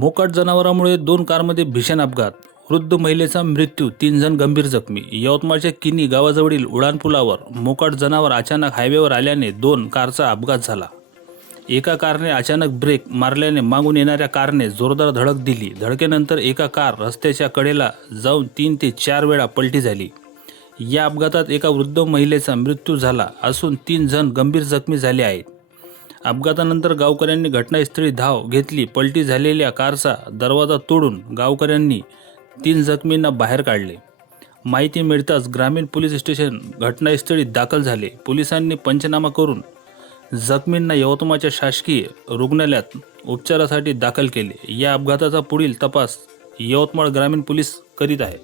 मोकाट जनावरांमुळे 2 कारमध्ये भीषण अपघात, वृद्ध महिलेचा मृत्यू, 3 जण गंभीर जखमी. यवतमाळच्या किनी गावाजवळील उड्डाणपुलावर मोकाट जनावर अचानक हायवेवर आल्याने 2 कारचा अपघात झाला. एका कारने अचानक ब्रेक मारल्याने मागून येणाऱ्या कारने जोरदार धडक दिली. धडकेनंतर एका कार रस्त्याच्या कडेला जाऊन 3 ते 4 वेळा पलटी झाली. या अपघातात एका वृद्ध महिलेचा मृत्यू झाला असून 3 जण गंभीर जखमी झाले आहेत. अपघातानंतर गावकऱ्यांनी घटनास्थळी धाव घेतली. पलटी झालेल्या कारचा दरवाजा तोडून गावकऱ्यांनी 3 जखमींना बाहेर काढले. माहिती मिळताच ग्रामीण पोलीस स्टेशन घटनास्थळी दाखल झाले. पोलिसांनी पंचनामा करून जखमींना यवतमाळच्या शासकीय रुग्णालयात उपचारासाठी दाखल केले. या अपघाताचा पुढील तपास यवतमाळ ग्रामीण पोलीस करीत आहे.